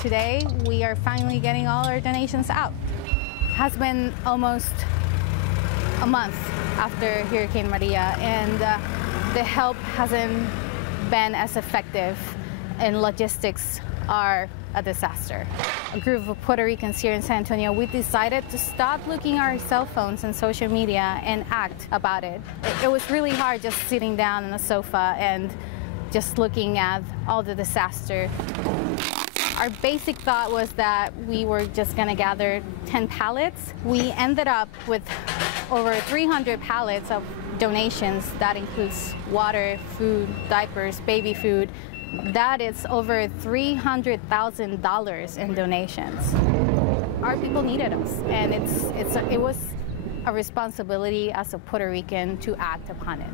Today, we are finally getting all our donations out. It has been almost a month after Hurricane Maria, and the help hasn't been as effective, and logistics are a disaster. A group of Puerto Ricans here in San Antonio, we decided to stop looking at our cell phones and social media and act about it. It was really hard just sitting down on a sofa and just looking at all the disaster. Our basic thought was that we were just gonna gather 10 pallets. We ended up with over 300 pallets of donations. That includes water, food, diapers, baby food. That is over $300,000 in donations. Our people needed us, and it was a responsibility as a Puerto Rican to act upon it.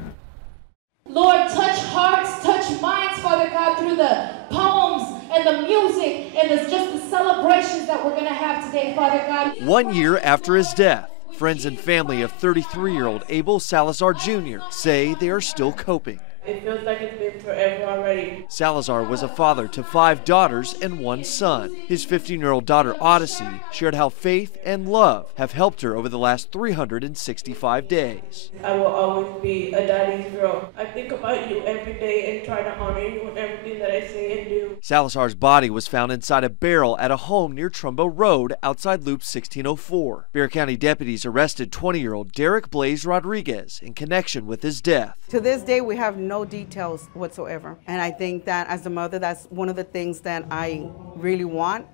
Lord, touch hearts, touch minds, Father God, through the poems and the music and just the celebrations that we're going to have today, Father God. 1 year after his death, friends and family of 33-year-old Abel Salazar Jr. say they are still coping. It feels like it's been forever already. Salazar was a father to 5 daughters and 1 son. His 15-year-old daughter Odyssey shared how faith and love have helped her over the last 365 days. I will always be a daddy's girl. I think about you every day and try to honor you in everything that I say and do. Salazar's body was found inside a barrel at a home near Trumbo Road outside Loop 1604. Bexar County deputies arrested 20-year-old Derek Blaze Rodriguez in connection with his death. To this day, we have no details whatsoever. And I think that as a mother, that's one of the things that I really want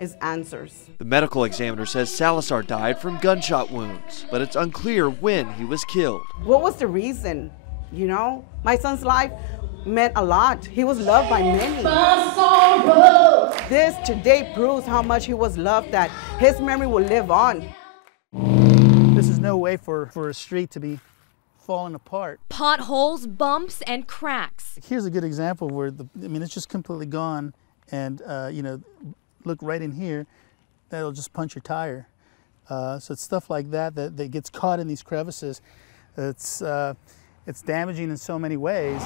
is answers. The medical examiner says Salazar died from gunshot wounds, but it's unclear when he was killed. What was the reason? You know, my son's life meant a lot. He was loved by many. This today proves how much he was loved, that his memory will live on. This is no way for a street to be falling apart. Potholes, bumps, and cracks. Here's a good example where it's just completely gone, and look right in here, that'll just punch your tire. So it's stuff like that gets caught in these crevices. It's damaging in so many ways.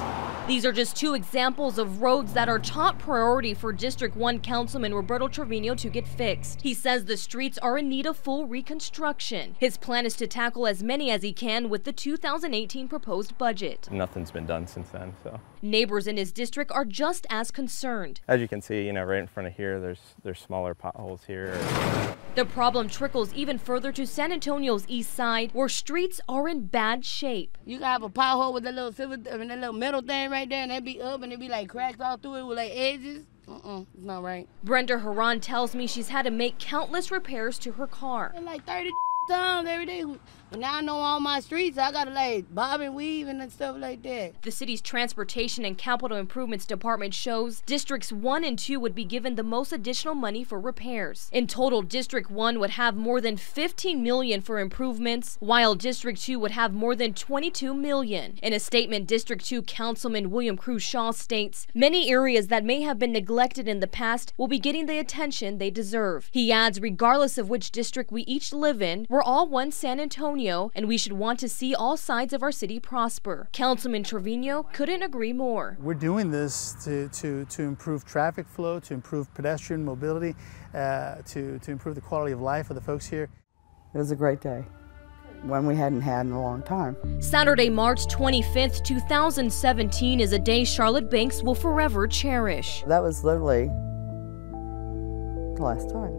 These are just 2 examples of roads that are top priority for District 1 Councilman Roberto Trevino to get fixed. He says the streets are in need of full reconstruction. His plan is to tackle as many as he can with the 2018 proposed budget. Nothing's been done since then, so. Neighbors in his district are just as concerned. As you can see, right in front of here, there's smaller potholes here. The problem trickles even further to San Antonio's east side, where streets are in bad shape. You can have a pothole with that little that little metal thing right there, and it'd be up and it'd be like cracks all through it with like edges. It's not right. Brenda Haran tells me she's had to make countless repairs to her car. Like 30 times every day. But now I know all my streets, I gotta like bob and weave and stuff like that. The city's Transportation and Capital Improvements Department shows Districts 1 and 2 would be given the most additional money for repairs. In total, District 1 would have more than $15 million for improvements, while District 2 would have more than $22 million. In a statement, District 2 Councilman William Cruz Shaw states, many areas that may have been neglected in the past will be getting the attention they deserve. He adds, regardless of which district we each live in, we're all one San Antonio, and we should want to see all sides of our city prosper. Councilman Trevino couldn't agree more. We're doing this to improve traffic flow, to improve pedestrian mobility, to improve the quality of life of the folks here. It was a great day, one we hadn't had in a long time. Saturday, March 25th, 2017 is a day Charlotte Banks will forever cherish. That was literally the last time.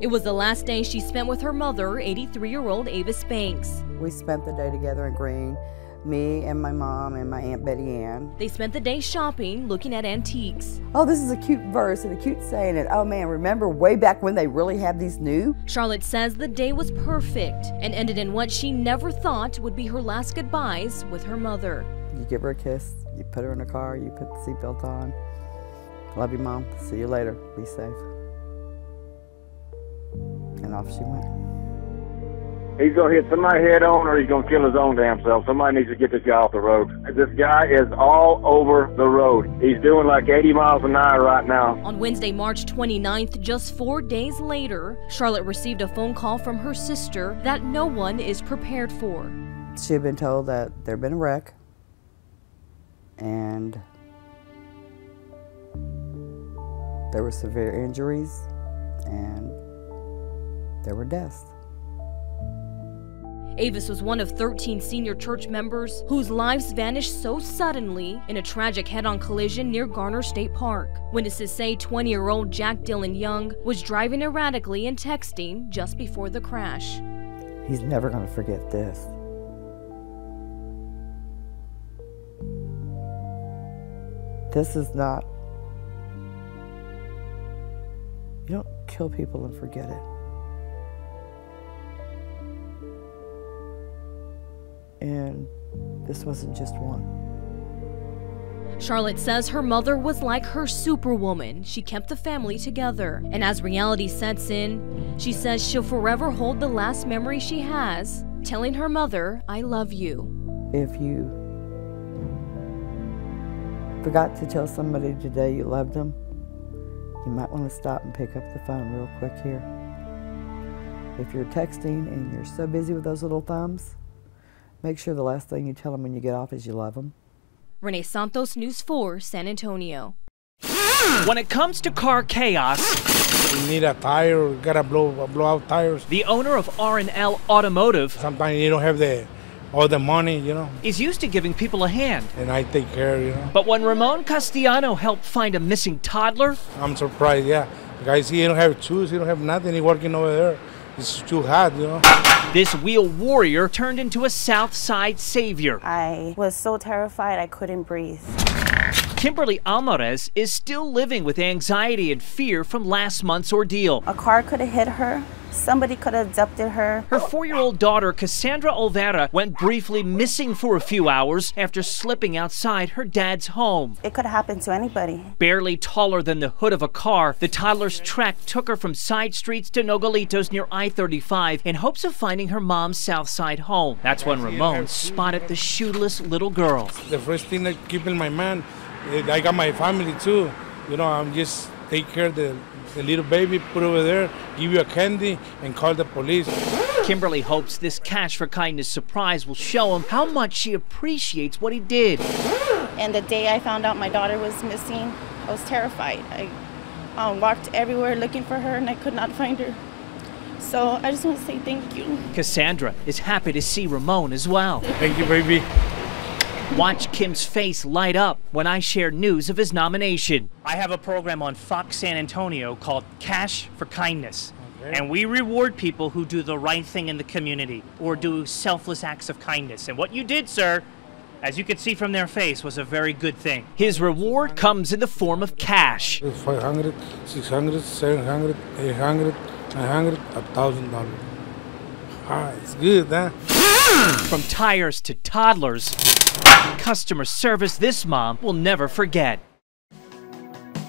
It was the last day she spent with her mother, 83-year-old Avis Banks. We spent the day together in Green, me and my mom and my Aunt Betty Ann. They spent the day shopping, looking at antiques. Oh, this is a cute verse and a cute saying, and oh man, remember way back when they really had these new? Charlotte says the day was perfect and ended in what she never thought would be her last goodbyes with her mother. You give her a kiss, you put her in the car, you put the seatbelt on. Love you, Mom. See you later. Be safe. And off she went. He's going to hit somebody head on, or he's going to kill his own damn self. Somebody needs to get this guy off the road. This guy is all over the road. He's doing like 80 miles an hour right now. On Wednesday, March 29th, just 4 days later, Charlotte received a phone call from her sister that no one is prepared for. She had been told that there had been a wreck, and There were severe injuries, and there were deaths. Avis was one of 13 senior church members whose lives vanished so suddenly in a tragic head-on collision near Garner State Park. Witnesses say 20-year-old Jack Dylan Young was driving erratically and texting just before the crash. He's never going to forget this. This is not, you don't kill people and forget it. And this wasn't just one. Charlotte says her mother was like her superwoman. She kept the family together. And as reality sets in, she says she'll forever hold the last memory she has, telling her mother, "I love you." If you forgot to tell somebody today you loved them, you might want to stop and pick up the phone real quick here. If you're texting and you're so busy with those little thumbs, make sure the last thing you tell them when you get off is you love them. Renee Santos, News 4, San Antonio. When it comes to car chaos, you need a tire, gotta blow out tires. The owner of R&L Automotive, sometimes you don't have all the money, you know, is used to giving people a hand. And I take care, you know. But when Ramon Castellano helped find a missing toddler, I'm surprised, yeah. The guy, he don't have shoes, he don't have nothing, he's working over there. It's too hot, you know. This wheel warrior turned into a South Side savior. I was so terrified I couldn't breathe. Kimberly Alvarez is still living with anxiety and fear from last month's ordeal. A car could have hit her. Somebody could have abducted her. Her 4-year-old daughter, Cassandra Olvera, went briefly missing for a few hours after slipping outside her dad's home. It could have happened to anybody. Barely taller than the hood of a car, the toddler's trek took her from side streets to Nogalitos near I-35 in hopes of finding her mom's South Side home. That's when Ramon spotted the shoeless little girl. The first thing that keep in my mind, I got my family too. You know, I'm just take care of the little baby, put over there, give you a candy, and call the police. Kimberly hopes this Cash for Kindness surprise will show him how much she appreciates what he did. And the day I found out my daughter was missing, I was terrified. I walked everywhere looking for her, and I could not find her. So I just want to say thank you. Cassandra is happy to see Ramon as well. Thank you, baby. Watch Kim's face light up when I share news of his nomination. I have a program on Fox San Antonio called Cash for Kindness. And we reward people who do the right thing in the community or do selfless acts of kindness. And what you did, sir, as you could see from their face, was a very good thing. His reward comes in the form of cash. 500, 600, 700, 800, 900, $1,000. Ah, it's good, huh? From tires to toddlers, customer service this mom will never forget.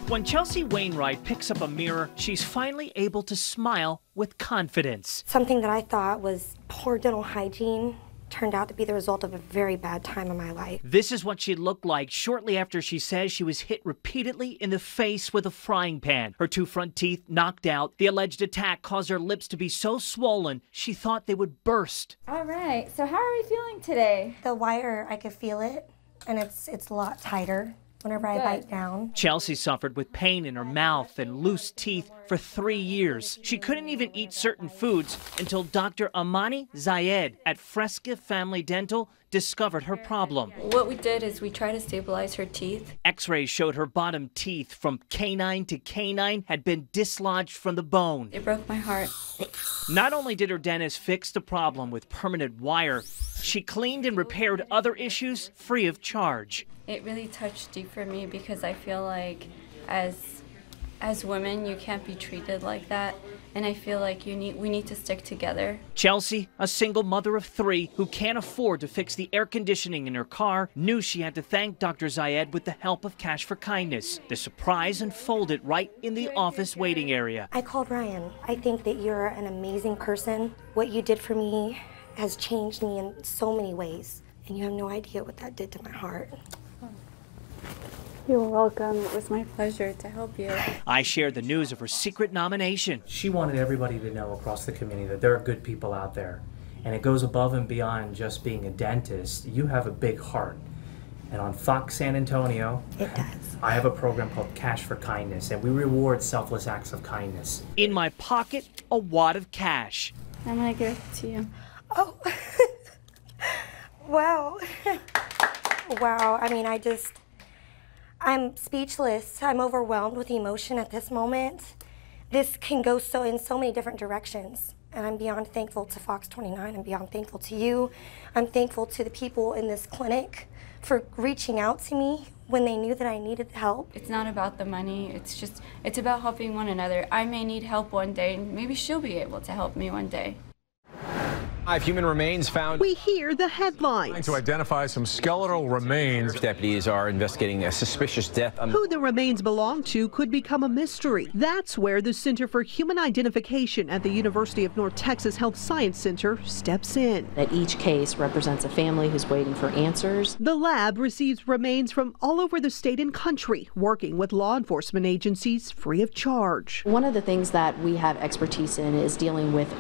When Chelsea Wainwright picks up a mirror, she's finally able to smile with confidence. Something that I thought was poor dental hygiene turned out to be the result of a very bad time in my life. This is what she looked like shortly after she says she was hit repeatedly in the face with a frying pan. Her 2 front teeth knocked out. The alleged attack caused her lips to be so swollen she thought they would burst. All right, so how are we feeling today? The wire, I could feel it, and it's a lot tighter whenever I bite down. Chelsea suffered with pain in her mouth and loose teeth for 3 years. She couldn't even eat certain foods until Dr. Amani Zayed at Fresca Family Dental discovered her problem. What we did is we tried to stabilize her teeth. X-rays showed her bottom teeth from canine to canine had been dislodged from the bone. It broke my heart. Not only did her dentist fix the problem with permanent wire, she cleaned and repaired other issues free of charge. It really touched deep for me because I feel like as women, you can't be treated like that. And I feel like we need to stick together. Chelsea, a single mother of 3 who can't afford to fix the air conditioning in her car, knew she had to thank Dr. Zayed with the help of Cash for Kindness. The surprise unfolded right in the office waiting area. I called Ryan. I think that you're an amazing person. What you did for me has changed me in so many ways. And you have no idea what that did to my heart. You're welcome. It was my pleasure to help you. I shared the news of her secret nomination. She wanted everybody to know across the community that there are good people out there. And it goes above and beyond just being a dentist. You have a big heart. And on Fox San Antonio, It does. I have a program called Cash for Kindness, and we reward selfless acts of kindness. In my pocket, a wad of cash. I'm gonna give it to you. Oh, wow. Wow, I mean, I'm speechless. I'm overwhelmed with emotion at this moment. This can go in so many different directions. And I'm beyond thankful to Fox 29. I'm beyond thankful to you. I'm thankful to the people in this clinic for reaching out to me when they knew that I needed help. It's not about the money, it's about helping one another. I may need help one day, and maybe she'll be able to help me one day. 5 human remains found. We hear the headlines. To identify some skeletal remains. Deputies are investigating a suspicious death. Who the remains belong to could become a mystery. That's where the Center for Human Identification at the University of North Texas Health Science Center steps in. That each case represents a family who's waiting for answers. The lab receives remains from all over the state and country, working with law enforcement agencies free of charge. One of the things that we have expertise in is dealing with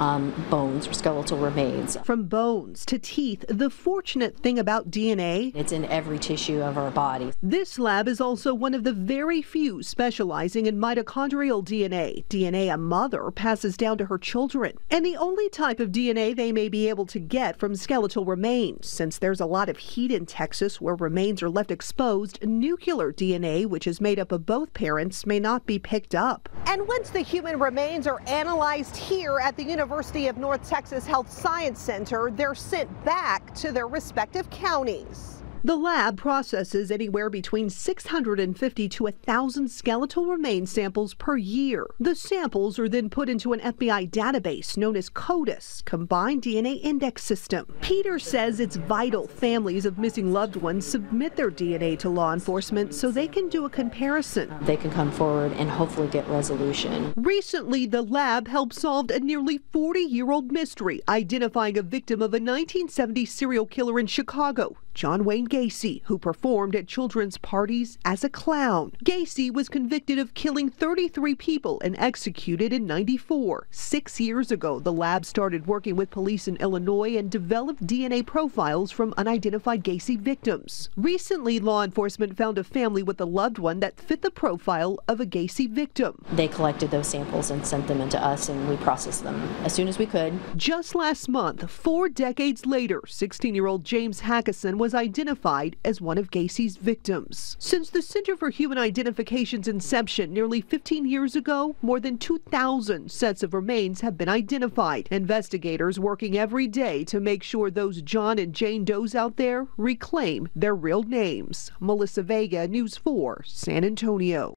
bones or skeletal remains. From bones to teeth, the fortunate thing about DNA, it's in every tissue of our body. This lab is also one of the very few specializing in mitochondrial DNA, DNA a mother passes down to her children, and the only type of DNA they may be able to get from skeletal remains. Since there's a lot of heat in Texas where remains are left exposed, nuclear DNA, which is made up of both parents, may not be picked up. And once the human remains are analyzed here at the University of North Texas Health Science Center, they're sent back to their respective counties. The lab processes anywhere between 650 to 1,000 skeletal remain samples per year. The samples are then put into an FBI database known as CODIS, Combined DNA Index System. Peter says it's vital families of missing loved ones submit their DNA to law enforcement so they can do a comparison. They can come forward and hopefully get resolution. Recently, the lab helped solve a nearly 40-year-old mystery, identifying a victim of a 1970 serial killer in Chicago, John Wayne Gacy, who performed at children's parties as a clown. Gacy was convicted of killing 33 people and executed in '94. 6 years ago, the lab started working with police in Illinois and developed DNA profiles from unidentified Gacy victims. Recently, law enforcement found a family with a loved one that fit the profile of a Gacy victim. They collected those samples and sent them into us, and we processed them as soon as we could. Just last month, 4 decades later, 16-year-old James Hackison was identified as one of Gacy's victims. Since the Center for Human Identification's inception nearly 15 years ago, more than 2,000 sets of remains have been identified. Investigators working every day to make sure those John and Jane Does out there reclaim their real names. Melissa Vega, News 4, San Antonio.